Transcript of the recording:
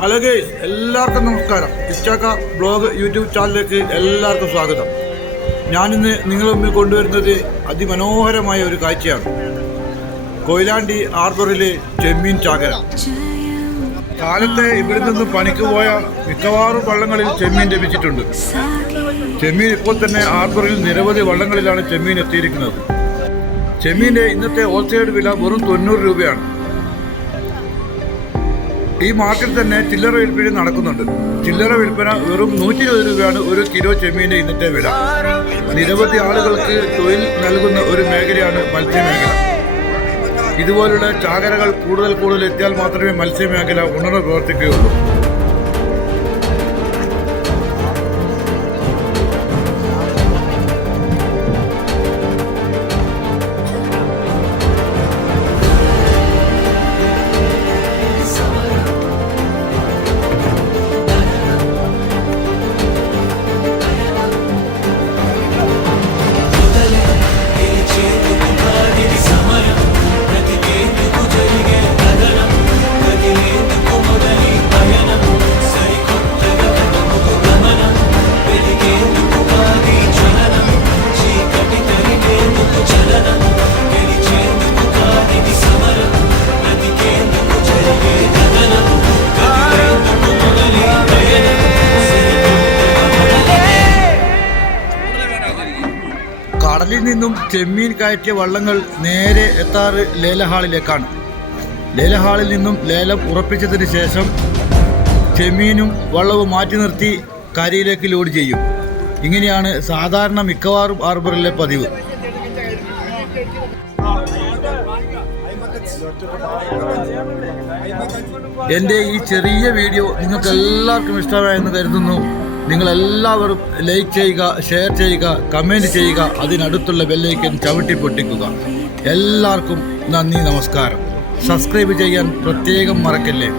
Hello guys എല്ലാവർക്കും നമസ്കാരം. Ichakka blog YouTube ചാനലിലേക്ക് എല്ലാവർക്കും സ്വാഗതം. ഞാനിന്ന് നിങ്ങളെ മുമ്പിൽ കൊണ്ടുവരുന്നത് അതിമനോഹരമായ ഒരു കാഴ്ചയാണ്. കൊയിലാണ്ടി ആർബറിലെ ചെമ്മീൻ ചാകര. കാലത്തെ ഇവിടെ നിന്ന് പണിക്ക് പോയ മിക്കവാറും വള്ളങ്ങളിൽ ചെമ്മീൻ ലഭിച്ചിട്ടുണ്ട്. ചെമ്മീൻ ഇപ്പോൾ തന്നെ ആർബറിൽ നിരവധി വള്ളങ്ങളിലാണ് ചെമ്മീൻ എത്തിയിരിക്കുന്നത്. ചെമ്മീന്റെ ഇന്നത്തെ ഹോൾസെയിൽ വില വെറും തൊണ്ണൂറ് രൂപയാണ്. ഈ മാർക്കറ്റ് തന്നെ ചില്ലറ വിൽപ്പന നടക്കുന്നുണ്ട്. ചില്ലറ വിൽപ്പന വെറും നൂറ്റി ഇരുപത് രൂപയാണ് ഒരു കിലോ ചെമ്മീന്റെ ഇന്നത്തെ വില. നിരവധി ആളുകൾക്ക് തൊഴിൽ നൽകുന്ന ഒരു മേഖലയാണ് മത്സ്യമേഖല. ഇതുപോലുള്ള ചാകരകൾ കൂടുതൽ കൂടുതൽ എത്തിയാൽ മാത്രമേ മത്സ്യമേഖല ഉണർന്ന് പ്രവർത്തിക്കുകയുള്ളൂ. കടലിൽ നിന്നും ചെമ്മീൻ കയറ്റിയ വള്ളങ്ങൾ നേരെ എത്താറ് ലേലഹാളിലേക്കാണ്. ലേലഹാളിൽ നിന്നും ലേലം ഉറപ്പിച്ചതിന് ശേഷം ചെമ്മീനും വള്ളവും മാറ്റി നിർത്തി കരയിലേക്ക് ലോഡ് ചെയ്യും. ഇങ്ങനെയാണ് സാധാരണ മിക്കവാറും ആർബറിലെ പതിവ്. എന്റെ ഈ ചെറിയ വീഡിയോ നിങ്ങൾക്ക് എല്ലാവർക്കും ഇഷ്ടമായെന്ന് കരുതുന്നു. നിങ്ങളെല്ലാവരും ലൈക്ക് ചെയ്യുക ഷെയർ ചെയ്യുക കമന്റ് ചെയ്യുക അതിനടുത്തുള്ള ബെല്ലൈക്കൻ ചവിട്ടി പൊട്ടിക്കുക. എല്ലാവർക്കും നന്ദി നമസ്കാരം. സബ്സ്ക്രൈബ് ചെയ്യാൻ പ്രത്യേകം മറക്കല്ലേ?